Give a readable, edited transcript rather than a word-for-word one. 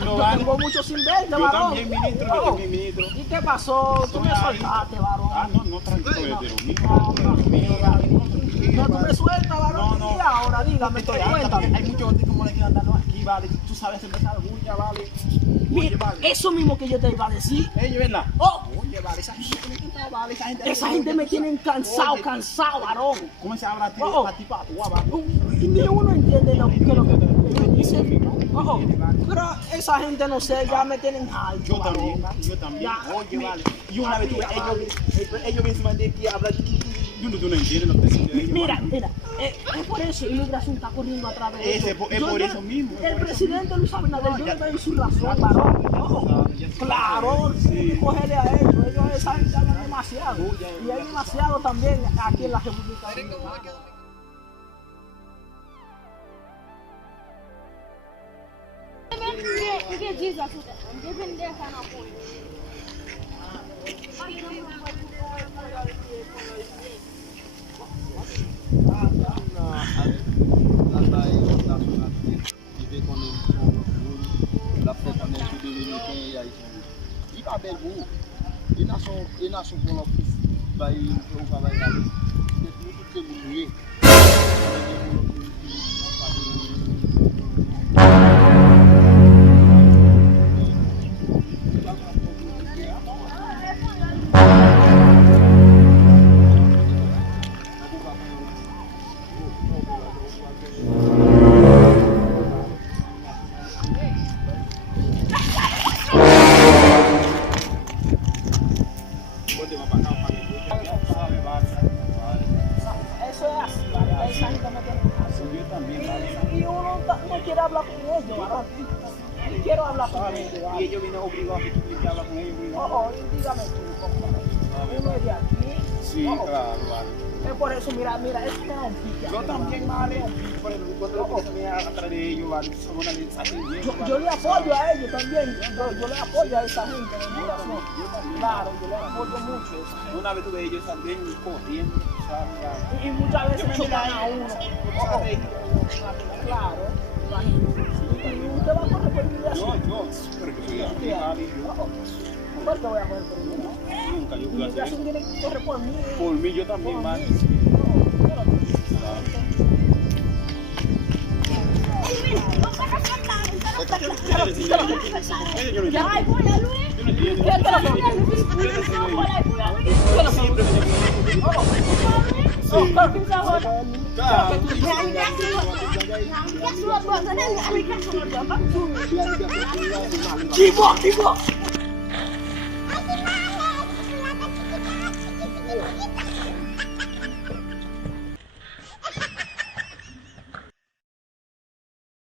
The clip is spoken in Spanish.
Yo tengo mucho sin verte, Yo varón. también, ministro, yo también, ministro. ¿Y qué pasó? Tú me soltaste, varón. No, tranquilo, de lo mío. No, tú me sueltas, varón. No. Y ahora, dígame, cuéntame. Hay muchos gente como le quieran darnos aquí, vale. Tú sabes empezar bulla, vale. Mira, eso mismo que yo te iba a decir. ¿Verdad? Oh, Oye, vale, esa gente me quita, vale, esa gente me tiene cansado, Oye. varón. ¿Cómo se habla a ti, Oh. a ti, para tu vale? Y ni uno entiende lo que ellos dicen. Pero esa gente, no sé, ya me tienen alto. Yo también. Ya, Oye, mi- vale. Y una vez mira, vale. ellos encima de ti hablan. Tú no entiendes lo que dicen ellos. Mira, vale. es por eso inmigración está corriendo atrás de Es eso. por eso mismo, es El por eso presidente Luis Abinader, yo ya- le doy su razón, varón. Claro, sí, cógele a ellos. Ellos esa gente hablan demasiado. Y hay demasiado también aquí en la República Dominicana. Eso es así, ¿vale? Esa gente no tiene caso. Y uno no quiere hablar con ellos, varón. Y quiero hablar con ellos, Y ¿vale? ellos vienen obligados a que tú tienes que hablar con ellos. Y dígame tú, compadre. Uno es de aquí. Sí, claro, vale. Es por eso, mira, eso me da un pique. Yo también, vale. Por el cuando se me atrás de ellos, vale. Son una mensaje bien. Yo le apoyo a ellos también. Yo le apoyo a esa gente. Claro, yo le apoyo mucho a esa gente. Una vez tuve ellos también corriendo, ¿sabes? Y muchas veces Yo me chocan metí a ahí, uno. ¿sabes? Claro. Y usted va a correr por mi vida así. Yo, pero que soy así, vale. ¿Por qué voy a correr por mi vida? Nunca yo Mi fui vida así. tiene que correr por mí. Por mí, yo también, vale. Ay, voy a Luis. Chico, chico.